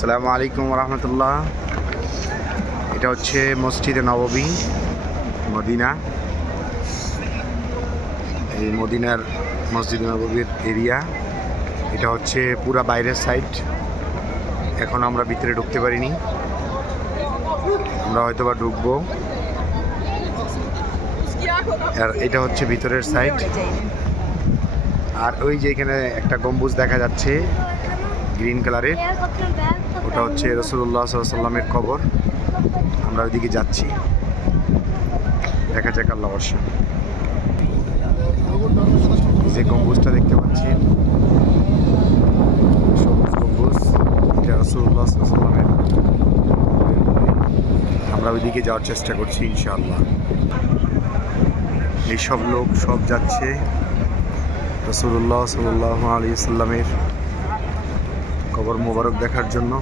আসসালামু আলাইকুম রহমতুল্লাহ। এটা হচ্ছে মসজিদে নববী মদিনা। এই মদিনার মসজিদে নববীর এরিয়া। এটা হচ্ছে পুরা বাইরের সাইড। এখন আমরা ভিতরে ঢুকতে পারিনি, আমরা হয়তো বা ঢুকবো। আর এটা হচ্ছে ভিতরের সাইড। আর ওই যে এখানে একটা গম্বুজ দেখা যাচ্ছে গ্রিন কালারের, ওটা হচ্ছে রাসূলুল্লাহ সাল্লাল্লাহু আলাইহি ওয়াসাল্লামের কবর। আমরা ওইদিকে যাচ্ছি, দেখা যাক আল্লাহ বর্ষা। যে গম্বুজটা দেখতে পাচ্ছেন, সবুজ গম্বুজ, এটা রাসূলুল্লাহ সাল্লাল্লাহু আলাইহি ওয়াসাল্লামের। আমরা ওইদিকে যাওয়ার চেষ্টা করছি ইনশাআল্লাহ। এইসব লোক সব যাচ্ছে রাসূলুল্লাহ সাল্লাল্লাহু আলাইহি ওয়াসাল্লামের কবর মোবারক দেখার জন্য।